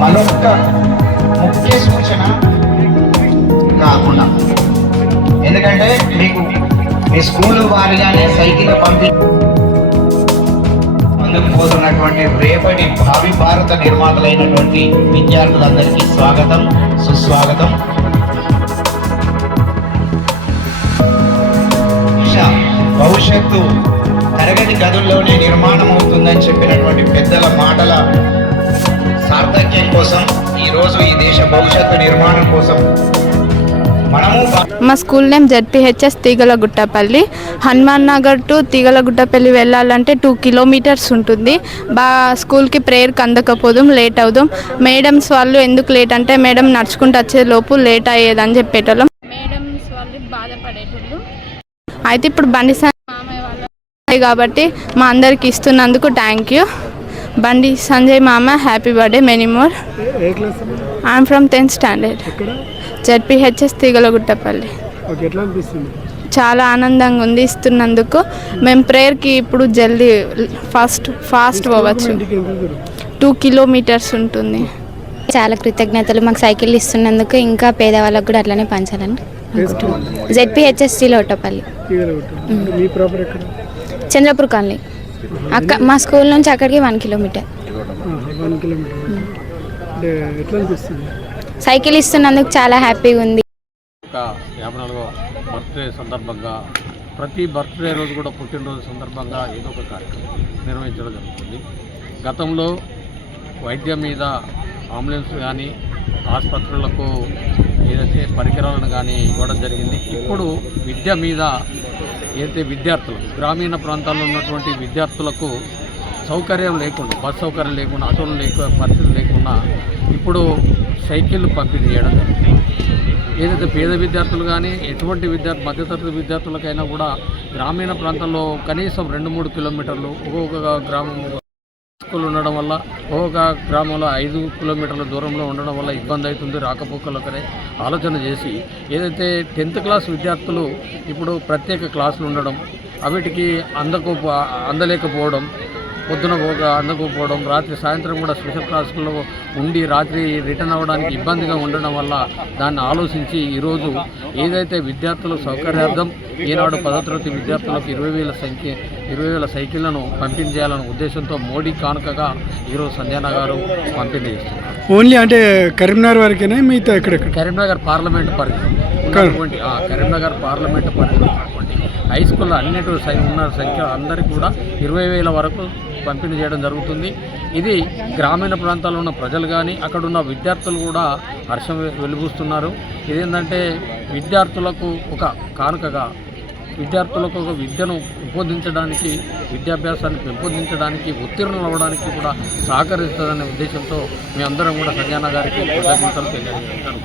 మరొక ముఖ్య సూచన కాకుండా, ఎందుకంటే మీకు మీ స్కూల్ వారిగానే సైకిల్ ముందుకు పోతున్నటువంటి రేపటి భావి భారత నిర్మాతలైనటువంటి విద్యార్థులందరికీ స్వాగతం, సుస్వాగతం. భవిష్యత్తు తరగతి గదుల్లోనే నిర్మాణం అవుతుందని చెప్పినటువంటి పెద్దల మాటల సార్థక్యం కోసం ఈరోజు ఈ దేశ భవిష్యత్తు నిర్మాణం కోసం మా school name ZPHS Teegalaguttapalli. Hanuman Nagar to Teegalaguttapalli వెళ్ళాలంటే 2 కిలోమీటర్స్ ఉంటుంది. స్కూల్కి ప్రేయర్కి అందకపోదాం, లేట్ అవుదాం. మేడమ్స్ వాళ్ళు ఎందుకు లేట్ అంటే మేడం నడుచుకుంటూ వచ్చే లోపు లేట్ అయ్యేదని చెప్పేటోళ్ళం. మేడమ్స్ వాళ్ళు బాధపడేటోళ్ళు. అయితే ఇప్పుడు బండి మామయ్య వాళ్ళు కాబట్టి మా అందరికి ఇస్తున్నందుకు థ్యాంక్ యూ. బండి సంజయ్ మామ, happy birthday, many more. I'm from 10th standard, ZPHS Teegalaguttapalli. చాలా ఆనందంగా ఉంది ఇస్తున్నందుకు. మేము ప్రేయర్కి ఇప్పుడు జల్దీ ఫాస్ట్ పోవచ్చు. 2 కిలోమీటర్స్ ఉంటుంది. చాలా కృతజ్ఞతలు మాకు సైకిల్ ఇస్తున్నందుకు. ఇంకా పేదవాళ్ళకు కూడా అట్లనే పంచాలని. ZPHS Teegalaguttapalli, Chandrapur colony. మా స్కూల్ నుంచి అక్కడికి 1 కిలోమీటర్. సైకిల్ ఇస్తున్నందుకు చాలా హ్యాపీగా ఉంది. 54వ బర్త్డే సందర్భంగా ప్రతి బర్త్డే రోజు కూడా పుట్టినరోజు సందర్భంగా ఏదో ఒక కార్యక్రమం నిర్వహించడం జరుగుతుంది. గతంలో వైద్యం మీద అంబులెన్స్ కానీ ఆసుపత్రులకు ఏదైతే పరికరాలను కానీ ఇవ్వడం జరిగింది. ఇప్పుడు విద్య మీద ఏదైతే విద్యార్థులు గ్రామీణ ప్రాంతాల్లో ఉన్నటువంటి విద్యార్థులకు సౌకర్యం లేకుండా, బస్ సౌకర్యం లేకుండా, ఆటోలు పరిస్థితులు లేకుండా ఇప్పుడు సైకిళ్ళు పంపిణీ చేయడం జరుగుతుంది. ఏదైతే పేద విద్యార్థులు కానీ ఎటువంటి మధ్యతరగతి విద్యార్థులకైనా కూడా గ్రామీణ ప్రాంతాల్లో కనీసం 2-3 కిలోమీటర్లు ఒక్కొక్క గ్రామం స్కూల్ ఉండడం వల్ల, ఒక్కొక్క గ్రామంలో 5 కిలోమీటర్ల దూరంలో ఉండడం వల్ల ఇబ్బంది అవుతుంది. రాకపోకలకనే ఆలోచన చేసి ఏదైతే 10th క్లాస్ విద్యార్థులు ఇప్పుడు ప్రత్యేక క్లాసులు ఉండడం, అవిటికి అందలేకపోవడం, పొద్దున అందకపోవడం, రాత్రి సాయంత్రం కూడా స్పెషల్ క్లాసుల్లో ఉండి రాత్రి రిటర్న్ అవ్వడానికి ఇబ్బందిగా ఉండడం వల్ల దాన్ని ఆలోచించి ఈరోజు ఏదైతే విద్యార్థుల సౌకర్యార్థం ఈనాడు 10వ తరగతి విద్యార్థులకు 20,000 సైకిళ్లను పంపిణీ చేయాలనే ఉద్దేశంతో మోడీ కానుకగా ఈరోజు సంధ్యాన గారు పంపిణీ చేస్తున్నారు. ఓన్లీ అంటే కరీంనగర్ వరకేనా, మిగతా ఎక్కడెక్కడ? కరీంనగర్ పార్లమెంట్ పరిధి ఉన్నటువంటి కరీంనగర్ పార్లమెంట్ పరిధిలో ఉన్నటువంటి హై స్కూల్ అన్నిటి ఉన్న సంఖ్య అందరికీ కూడా 20,000 వరకు పంపిణీ చేయడం జరుగుతుంది. ఇది గ్రామీణ ప్రాంతాల్లో ఉన్న ప్రజలు కానీ అక్కడున్న విద్యార్థులు కూడా హర్షం వెలుబుస్తున్నారు. ఇదేంటంటే విద్యార్థులకు ఒక కానుకగా, విద్యార్థులకు ఒక విద్యను పెంపొందించడానికి, విద్యాభ్యాసాన్ని పెంపొందించడానికి, ఉత్తీర్ణులు అవ్వడానికి కూడా సహకరిస్తుందనే ఉద్దేశంతో మీ అందరం కూడా సంజాన గారికి కృతజ్ఞతలు తెలియజేస్తాను.